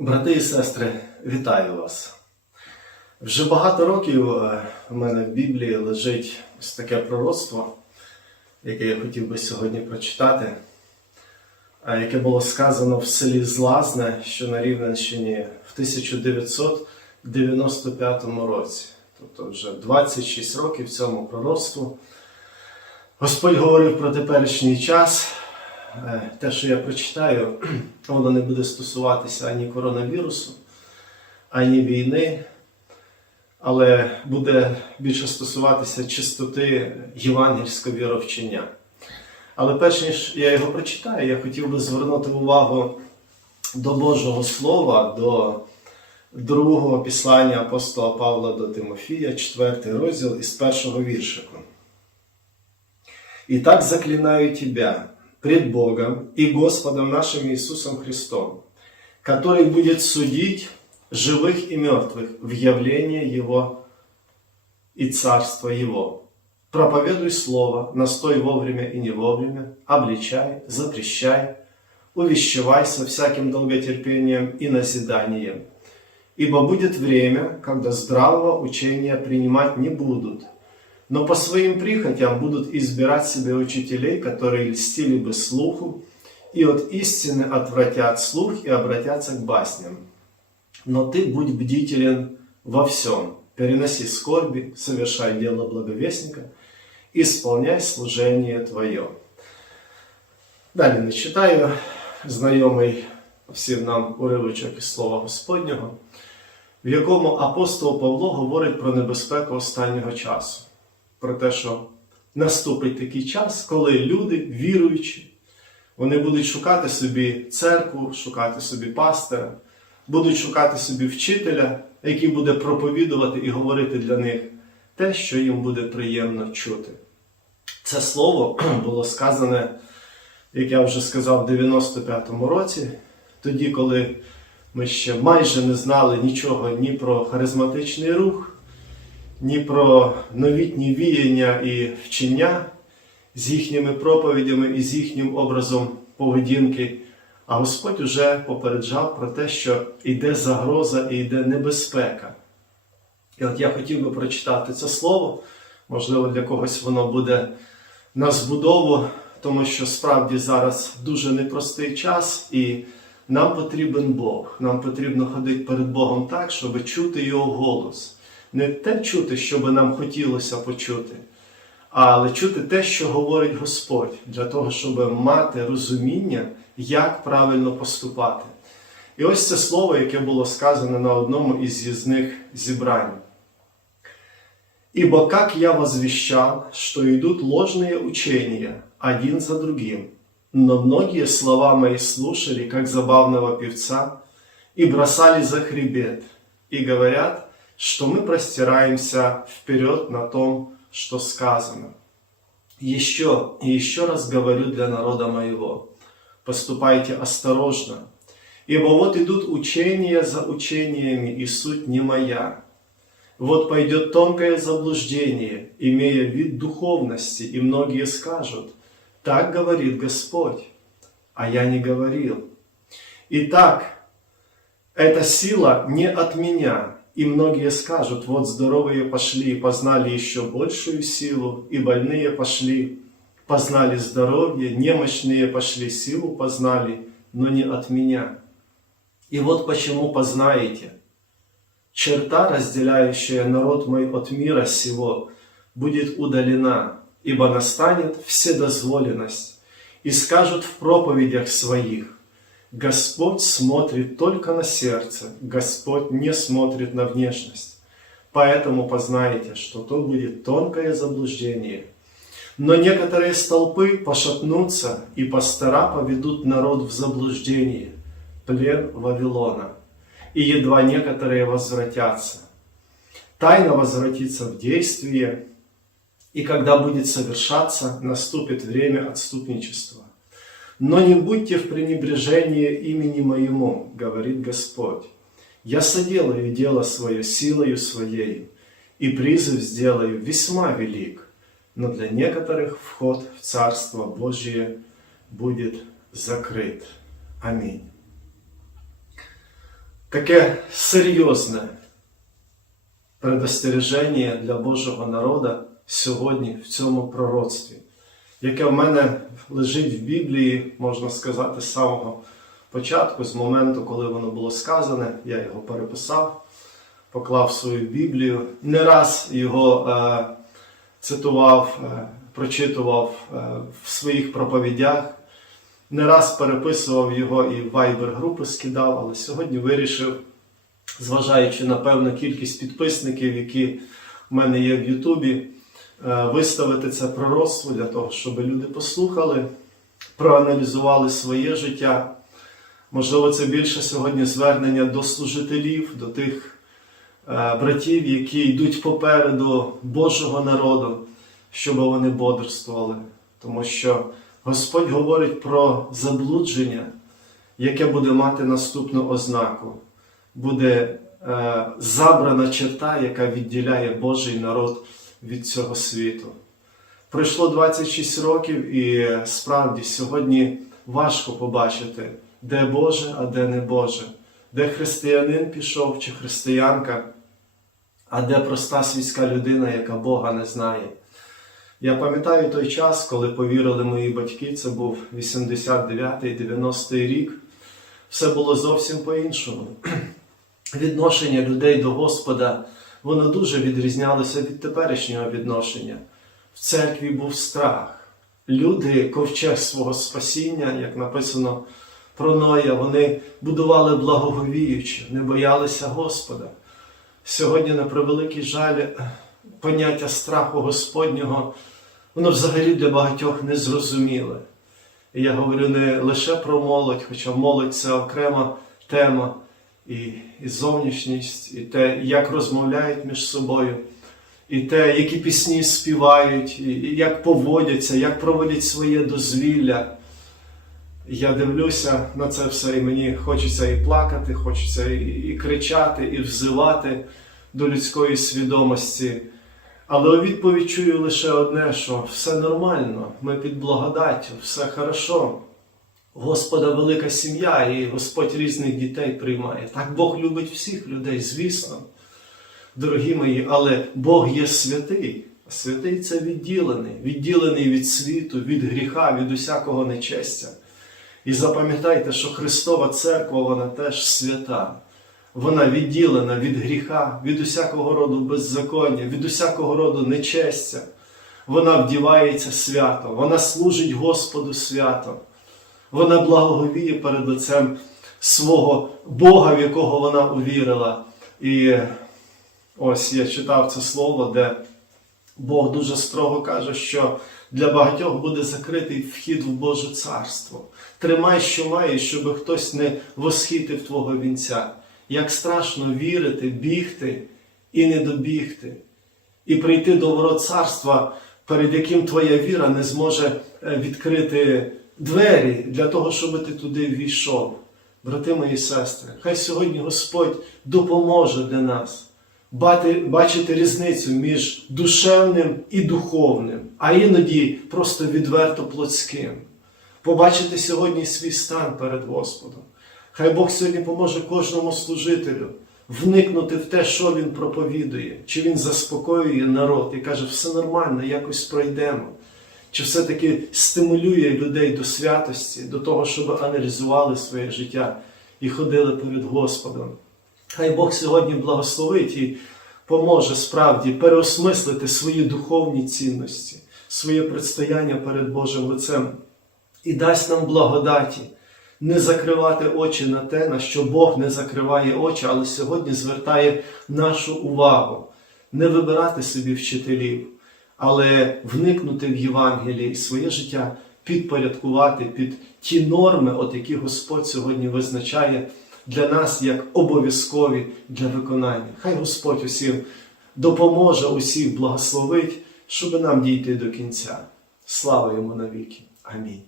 Брати і сестри, вітаю вас! Вже багато років е, у мене в Біблії лежить ось таке пророцтво, яке я хотів би сьогодні прочитати, е, яке було сказано в селі Злазне, що на Рівненщині в 1995 році. Тобто вже 26 років цьому пророцтву. Господь говорив про теперішній час. Е, Те, що я прочитаю, воно не буде стосуватися ані коронавірусу, ані війни, але буде більше стосуватися чистоти євангельського віровчення. Але перш ніж я його прочитаю, я хотів би звернути увагу до Божого Слова, до другого післання апостола Павла до Тимофія, 4 розділ із першого віршику. «Итак заклинаю тебя пред Богом и Господом нашим Иисусом Христом, который будет судить живых и мертвых в явлении Его и Царства Его. Проповедуй Слово, настой вовремя и не вовремя, обличай, запрещай, увещевай со всяким долготерпением и назиданием. Ибо будет время, когда здравого учения принимать не будут, но по своим прихотям будут избирать себе учителей, которые льстили бы слуху, и от истины отвратят слух и обратятся к басням. Но ты будь бдителен во всем, переноси скорби, совершай дело благовестника, исполняй служение твое. Далі не читаю знайомий всім нам уривочок із Слова Господнього, в якому апостол Павло говорить про небезпеку останнього часу Про те, що наступить такий час, коли люди, віруючі, вони будуть шукати собі церкву, шукати собі пастора, будуть шукати собі вчителя, який буде проповідувати і говорити для них те, що їм буде приємно чути. Це слово було сказане, як я вже сказав, в 95-му році, тоді, коли ми ще майже не знали нічого ні про харизматичний рух ні про новітні віяння і вчення з їхніми проповідями і з їхнім образом поведінки. А Господь уже попереджав про те, що йде загроза і йде небезпека. І от я хотів би прочитати це слово, можливо, для когось воно буде на збудову, тому що справді зараз дуже непростий час, і нам потрібен Бог. Нам потрібно ходити перед Богом так, щоб чути Його голос не те чути, що би нам хотілося почути, але чути те, що говорить Господь, для того, щоб мати розуміння, як правильно поступати. І ось це слово, яке було сказано на одному із з'їзних зібрань. Ибо как я возвещал, что идут ложные учения один за другим, но многие слова мои слушали, как забавного певца, и бросали за хребет, и говорят, что мы простираемся вперед на том, что сказано. Еще и еще раз говорю для народа моего, поступайте осторожно, ибо вот идут учения за учениями, и суть не моя. Вот пойдет тонкое заблуждение, имея вид духовности, и многие скажут, так говорит Господь, а я не говорил. Итак, эта сила не от меня, и многие скажут, вот здоровые пошли и познали еще большую силу, и больные пошли, познали здоровье, немощные пошли силу познали, но не от меня. И вот почему познаете. Черта, разделяющая народ мой от мира сего, будет удалена, ибо настанет вседозволенность, и скажут в проповедях своих, Господь смотрит только на сердце, Господь не смотрит на внешность. Поэтому познаете, что то будет тонкое заблуждение. Но некоторые столпы пошатнутся, и пастора поведут народ в заблуждение, плен Вавилона, и едва некоторые возвратятся. Тайна возвратится в действие, и когда будет совершаться, наступит время отступничества. Но не будьте в пренебрежении имени моему, говорит Господь. Я соделаю дело свое силою своей, и призыв сделаю весьма велик, но для некоторых вход в Царство Божие будет закрыт. Аминь. таке серйозне предостереження для Божого народу сьогодні в цьому пророцтві, яке в мене лежить в Біблії, можна сказати, з самого початку, з моменту, коли воно було сказане, я його переписав, поклав свою Біблію. Не раз його е, цитував, е, прочитував е, в своїх проповідях. Не раз переписував його і в Viber групи скидав, але сьогодні вирішив, зважаючи на певну кількість підписників, які в мене є в Ютубі, виставити це пророцтво для того, щоб люди послухали, проаналізували своє життя. Можливо, це більше сьогодні звернення до служителів, до тих е, братів, які йдуть попереду Божого народу, щоб вони бодрствували. Тому що Господь говорить про заблудження, яке буде мати наступну ознаку. Буде е, забрана черта, яка відділяє Божий народ від цього світу. Пройшло 26 років, і справді сьогодні важко побачити, де Боже, а де не Боже, де християнин пішов чи християнка, а де проста світська людина, яка Бога не знає. Я пам'ятаю той час, коли повірили мої батьки, це був 89-90 рік. Все було зовсім по-іншому. Відношення людей до Господа, воно дуже відрізнялося від теперішнього відношення. В церкві був страх. Люди, ковчег свого спасіння, як написано про Ноя, вони будували благоговіючи, не боялися Господа. Сьогодні, на превеликий жаль, поняття страху Господнього, воно взагалі для багатьох незрозуміле. І я говорю не лише про молодь, хоча молодь це окрема тема, і, і зовнішність, і те, як розмовляють між собою, і те, які пісні співають, і, і як поводяться, як проводять своє дозвілля. Я дивлюся на це все, і мені хочеться і плакати, хочеться і, і кричати, і взивати до людської свідомості. Але у відповідь чую лише одне, що все нормально, ми під благодаттю, все хорошо. Господа велика сім'я, і Господь різних дітей приймає. Так Бог любить всіх людей, звісно, дорогі мої, але Бог є святий. А Святий це відділений, відділений від світу, від гріха, від усякого нечестя. І запам'ятайте, що Христова церква, вона теж свята. Вона відділена від гріха, від усякого роду беззаконня, від усякого роду нечестя. Вона вдівається свято, вона служить Господу свято. Вона благоговіє перед лицем свого Бога, в якого вона увірила. І ось я читав це слово, де Бог дуже строго каже, що для багатьох буде закритий вхід в Боже царство. Тримай, що маєш, щоб хтось не восхитив твого вінця. Як страшно вірити, бігти і не добігти, і прийти до ворот царства, перед яким твоя віра не зможе е, відкрити двері для того, щоб ти туди війшов. Брати мої сестри, хай сьогодні Господь допоможе для нас бачити різницю між душевним і духовним, а іноді просто відверто плотським. Побачити сьогодні свій стан перед Господом. Хай Бог сьогодні поможе кожному служителю вникнути в те, що він проповідує, чи він заспокоює народ і каже, все нормально, якось пройдемо. Чи все-таки стимулює людей до святості, до того, щоб аналізували своє життя і ходили перед Господом. Хай Бог сьогодні благословить і поможе справді переосмислити свої духовні цінності, своє предстояння перед Божим лицем і дасть нам благодаті не закривати очі на те, на що Бог не закриває очі, але сьогодні звертає нашу увагу, не вибирати собі вчителів, але вникнути в Євангеліє і своє життя підпорядкувати під ті норми, от які Господь сьогодні визначає для нас як обов'язкові для виконання. Хай Господь усім допоможе, усіх благословить, щоб нам дійти до кінця. Слава йому навіки. Амінь.